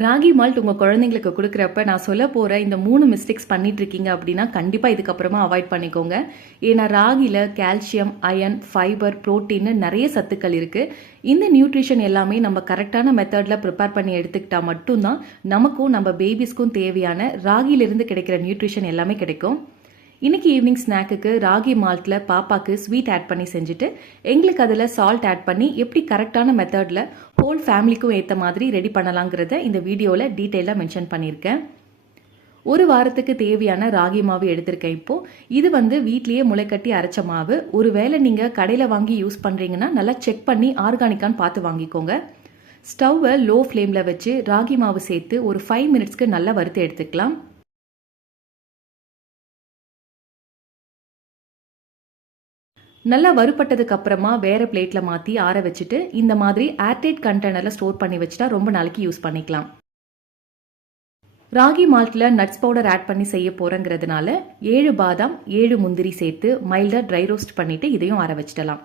Ragi malt உங்கள் குழந்தைங்களுக்கு கொடுக்குறப்ப நான் சொல்ல போகிற இந்த 3 மிஸ்டேக்ஸ் பண்ணிட்டு இருக்கீங்க அப்படின்னா கண்டிப்பாக இதுக்கப்புறமா அவாய்ட் பண்ணிக்கோங்க. ஏன்னா ராகியில் கால்சியம், அயன், ஃபைபர், புரோட்டீன் நிறைய சத்துக்கள் இருக்குது. இந்த நியூட்ரிஷன் எல்லாமே நம்ம கரெக்டான மெத்தடில் ப்ரிப்பேர் பண்ணி எடுத்துக்கிட்டா மட்டும்தான் நமக்கும் நம்ம பேபிஸ்க்கும் தேவையான ராகியிலிருந்து கிடைக்கிற நியூட்ரிஷன் எல்லாமே கிடைக்கும். இன்னைக்கு ஈவினிங் ஸ்நாக்குக்கு ராகி மால்ட்டில் பாப்பாக்கு ஸ்வீட் ஆட் பண்ணி செஞ்சுட்டு எங்களுக்கு அதில் சால்ட் ஆட் பண்ணி எப்படி கரெக்டான மெத்தடில் ஹோல் ஃபேமிலிக்கும் ஏற்ற மாதிரி ரெடி பண்ணலாங்கிறத இந்த வீடியோவில் டீட்டெயிலாக மென்ஷன் பண்ணியிருக்கேன். ஒரு வாரத்துக்கு தேவையான ராகி மாவு எடுத்திருக்கேன். இப்போது இது வீட்லேயே முளைக்கட்டி அரைச்ச மாவு. ஒரு வேளை நீங்கள் கடையில் வாங்கி யூஸ் பண்ணுறீங்கன்னா நல்லா செக் பண்ணி ஆர்கானிக்கான்னு பார்த்து வாங்கிக்கோங்க. ஸ்டவ்வை லோ ஃப்ளேமில் வச்சு ராகி மாவு சேர்த்து ஒரு 5 மினிட்ஸ்க்கு நல்லா வறுத்து எடுத்துக்கலாம். நல்லா வறுபட்டதுக்கு அப்புறமா வேற பிளேட்ல மாற்றி ஆற வச்சுட்டு இந்த மாதிரி ஏர்டைட் கண்டெய்னரில் ஸ்டோர் பண்ணி வச்சுட்டா ரொம்ப நாளைக்கு யூஸ் பண்ணிக்கலாம். ராகி மால்ட்டில் நட்ஸ் பவுடர் ஆட் பண்ணி செய்ய போகிறங்கிறதுனால 7 பாதாம் 7 முந்திரி சேர்த்து மைல்டாக ட்ரை ரோஸ்ட் பண்ணிட்டு இதையும் ஆற வச்சிடலாம்.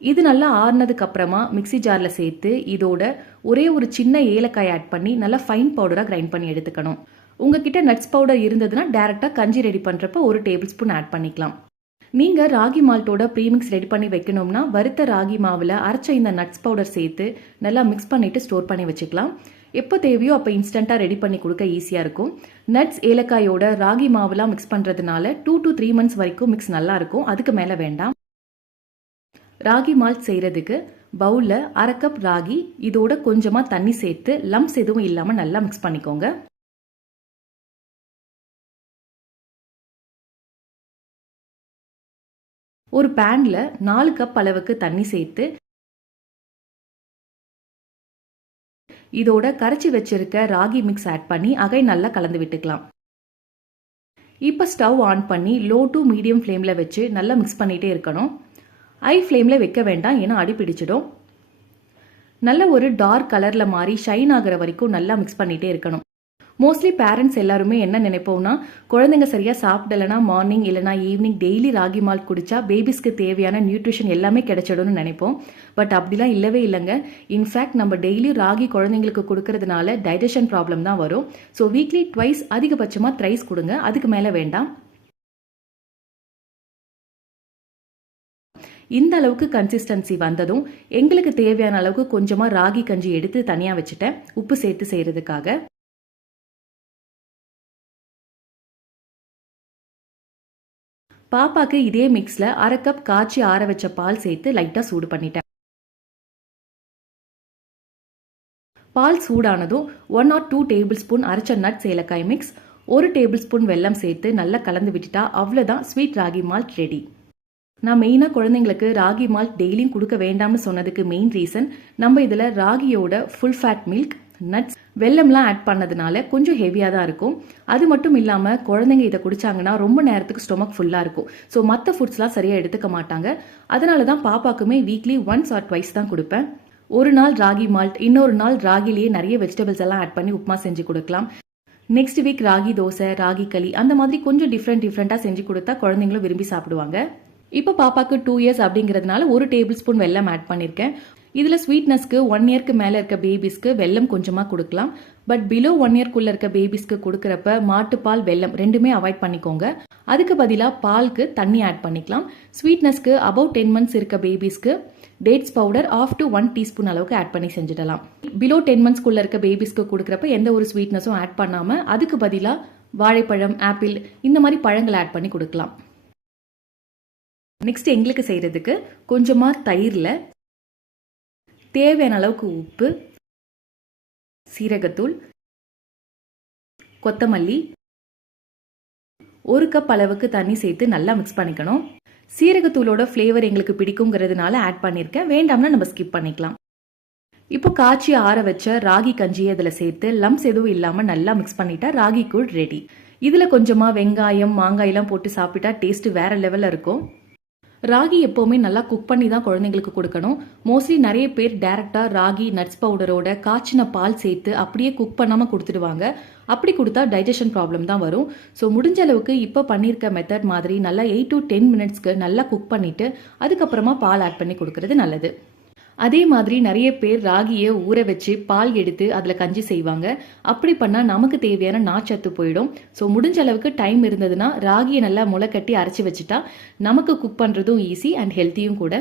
இது நல்லா ஆறுனதுக்கு அப்புறமா மிக்சி ஜாரில் சேர்த்து இதோட ஒரே ஒரு சின்ன ஏலக்காய் ஆட் பண்ணி நல்லா ஃபைன் பவுடராக கிரைண்ட் பண்ணி எடுத்துக்கணும். உங்ககிட்ட நட்ஸ் பவுடர் இருந்ததுன்னா டேரெக்டாக கஞ்சி ரெடி பண்ணுறப்ப 1 டேபிள் ஸ்பூன் ஆட் பண்ணிக்கலாம். நீங்கள் ராகி மால்ட்டோட ப்ரீமிக்ஸ் ரெடி பண்ணி வைக்கணும்னா வறுத்த ராகி மாவில் அரைச்ச இந்த நட்ஸ் பவுடர் சேர்த்து நல்லா மிக்ஸ் பண்ணிவிட்டு ஸ்டோர் பண்ணி வச்சுக்கலாம். எப்போ தேவையோ அப்போ இன்ஸ்டண்ட்டாக ரெடி பண்ணி கொடுக்க ஈஸியாக இருக்கும். நட்ஸ் ஏலக்காயோட ராகி மாவுலாம் மிக்ஸ் பண்ணுறதுனால 2 to 3 months வரைக்கும் மிக்ஸ் நல்லா இருக்கும். அதுக்கு மேலே வேண்டாம். ராகி மால்ட் செய்கிறதுக்கு பவுலில் 1/2 கப் ராகி இதோட கொஞ்சமாக தண்ணி சேர்த்து லம்ப்ஸ் எதுவும் இல்லாமல் நல்லா மிக்ஸ் பண்ணிக்கோங்க. ஒரு பேன்ல 4 கப் அளவுக்கு தண்ணி சேர்த்து இதோட கரைச்சி வச்சிருக்க ராகி மிக்ஸ் ஆட் பண்ணி அகை நல்லா கலந்து விட்டுக்கலாம். இப்போ ஸ்டவ் ஆன் பண்ணி லோ டு மீடியம் ஃப்ளேமில் வச்சு நல்லா மிக்ஸ் பண்ணிகிட்டே இருக்கணும். ஹை ஃப்ளேமில் வைக்க வேண்டாம், ஏன்னா அடி பிடிச்சிடும். நல்ல ஒரு டார்க் கலரில் மாறி ஷைன் ஆகிற வரைக்கும் நல்லா மிக்ஸ் பண்ணிகிட்டே இருக்கணும். மோஸ்ட்லி பேரண்ட்ஸ் எல்லாருமே என்ன நினைப்போம்னா, குழந்தைங்க சரியாக சாப்பிடலைன்னா மார்னிங் இல்லைனா ஈவினிங் டெய்லி ராகி மால்ட் குடித்தா பேபிஸ்க்கு தேவையான நியூட்ரிஷன் எல்லாமே கிடைச்சிடும்னு நினைப்போம். பட் அப்படிலாம் இல்லவே இல்லைங்க. இன்ஃபேக்ட் நம்ம டெய்லி ராகி குழந்தைங்களுக்கு கொடுக்கறதுனால டைஜஷன் ப்ராப்ளம் தான் வரும். ஸோ வீக்லி ட்வைஸ் அதிகபட்சமாக த்ரைஸ் கொடுங்க, அதுக்கு மேலே வேண்டாம். இந்த அளவுக்கு கன்சிஸ்டன்சி வந்ததும் எங்களுக்கு தேவையான அளவுக்கு கொஞ்சமாக ராகி கஞ்சி எடுத்து தனியாக வச்சுட்டேன், உப்பு சேர்த்து செய்கிறதுக்காக. பாப்பாக்கு இதே மிக்ஸில் 1/2 கப் காய்ச்சி ஆற வச்ச பால் சேர்த்து லைட்டாக சூடு பண்ணிட்டேன். பால் சூடானதும் 1 or 2 டேபிள் ஸ்பூன் அரைச்ச நட்ஸ் ஏலக்காய் மிக்ஸ், 1 டேபிள் ஸ்பூன் வெல்லம் சேர்த்து நல்லா கலந்து விட்டுட்டா அவ்வளோதான் ஸ்வீட் ராகி மால்ட் ரெடி. நான் மெயினாக குழந்தைங்களுக்கு ராகி மால்ட் டெய்லியும் கொடுக்க வேண்டாம்னு சொன்னதுக்கு மெயின் ரீசன், நம்ம இதில் ராகியோட ஃபுல் ஃபேட் மில்க், நட்ஸ், வெல்லம்லாம் ஆட் பண்ணதுனால கொஞ்சம் ஹெவியாக தான் இருக்கும். அது மட்டும் இல்லாமல் குழந்தைங்க இதை குடிச்சாங்கன்னா ரொம்ப நேரத்துக்கு ஸ்டொமக் ஃபுல்லாக இருக்கும். ஸோ மற்ற ஃபுட்ஸ்லாம் சரியாக எடுத்துக்க மாட்டாங்க. அதனால தான் பாப்பாக்குமே வீக்லி 1 or 2 தான் கொடுப்பேன். ஒரு நாள் ராகி மால்ட், இன்னொரு நாள் ராகிலேயே நிறைய வெஜிடபிள்ஸ் எல்லாம் ஆட் பண்ணி உப்புமா செஞ்சு கொடுக்கலாம். நெக்ஸ்ட் வீக் ராகி தோசை, ராகி களி, அந்த மாதிரி கொஞ்சம் டிஃப்ரெண்ட்டாக செஞ்சு கொடுத்தா குழந்தைங்களும் விரும்பி சாப்பிடுவாங்க. இப்போ பாப்பாக்கு 2 years அப்படிங்கிறதுனால 1 டேபிள் ஸ்பூன் வெல்லம் ஆட் பண்ணியிருக்கேன். இதில் ஸ்வீட்னஸ்க்கு 1 yearக்கு மேலே இருக்க பேபிஸ்க்கு வெல்லம் கொஞ்சமாக கொடுக்கலாம். பட் பிலோ 1 yearக்குள்ளே இருக்க பேபிஸ்க்கு கொடுக்குறப்ப மாட்டுப்பால், வெல்லம் ரெண்டுமே அவாய்ட் பண்ணிக்கோங்க. அதுக்கு பதிலாக பாலுக்கு தண்ணி ஆட் பண்ணிக்கலாம். ஸ்வீட்னஸ்க்கு அபவ் 10 months இருக்க பேபிஸ்க்கு டேட்ஸ் பவுடர் 1/2 to 1 டீஸ்பூன் அளவுக்கு ஆட் பண்ணி செஞ்சிடலாம். பிலோ 10 monthsக்குள்ளே இருக்க பேபிஸ்க்கு கொடுக்குறப்ப எந்த ஒரு ஸ்வீட்னஸும் ஆட் பண்ணாமல் அதுக்கு பதிலாக வாழைப்பழம், ஆப்பிள் இந்த மாதிரி பழங்களை ஆட் பண்ணி கொடுக்கலாம். நெக்ஸ்ட் எங்களுக்கு செய்கிறதுக்கு கொஞ்சமாக தயிரில் தேவையான அளவுக்கு உப்பு, சீரகத்தூள், கொத்தமல்லி, 1 கப் அளவுக்கு தண்ணி சேர்த்து நல்லா மிக்ஸ் பண்ணிக்கணும். சீரகத்தூளோட ஃப்ளேவர் எங்களுக்கு பிடிக்குங்கிறதுனால ஆட் பண்ணியிருக்கேன், வேண்டாம்னா நம்ம ஸ்கிப் பண்ணிக்கலாம். இப்போ காய்ச்சி ஆற வச்ச ராகி கஞ்சியை அதில் சேர்த்து லம்ப்ஸ் எதுவும் இல்லாமல் நல்லா மிக்ஸ் பண்ணிட்டா ராகி கூழ் ரெடி. இதில் கொஞ்சமாக வெங்காயம், மாங்காயெல்லாம் போட்டு சாப்பிட்டா டேஸ்ட்டு வேற லெவலில் இருக்கும். ராகி எப்போவுமே நல்லா குக் பண்ணி தான் குழந்தைங்களுக்கு கொடுக்கணும். மோஸ்ட்லி நிறைய பேர் டேரெக்டாக ராகி நட்ஸ் பவுடரோட காய்ச்சின பால் சேர்த்து அப்படியே குக் பண்ணாமல் கொடுத்துடுவாங்க. அப்படி கொடுத்தா டைஜஷன் ப்ராப்ளம் தான் வரும். ஸோ முடிஞ்ச அளவுக்கு இப்போ பண்ணியிருக்க மெத்தட் மாதிரி நல்லா 8 to 10 மினிட்ஸ்க்கு நல்லா குக் பண்ணிவிட்டு அதுக்கப்புறமா பால் ஆட் பண்ணி கொடுக்கறது நல்லது. அதே மாதிரி நிறைய பேர் ராகியை ஊற வச்சு பால் எடுத்து அதில் கஞ்சி செய்வாங்க. அப்படி பண்ணால் நமக்கு தேவையான நார்ச்சத்து போயிடும். ஸோ முடிஞ்ச அளவுக்கு டைம் இருந்ததுன்னா ராகியை நல்லா முளைக்கட்டி அரைச்சி வச்சுட்டா நமக்கு குக் பண்ணுறதும் ஈஸி அண்ட் ஹெல்த்தியும் கூட.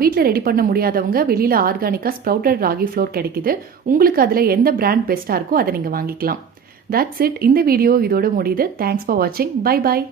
வீட்டில் ரெடி பண்ண முடியாதவங்க வெளியில் ஆர்கானிக்காக ஸ்ப்ரவுட்டட் ராகி ஃப்ளோர் கிடைக்குது. உங்களுக்கு அதில் எந்த பிராண்ட் பெஸ்ட்டாக இருக்கோ அதை நீங்கள் வாங்கிக்கலாம். That's it. இந்த வீடியோ இதோட முடியுது. தேங்க்ஸ் ஃபார் வாட்சிங். Bye bye.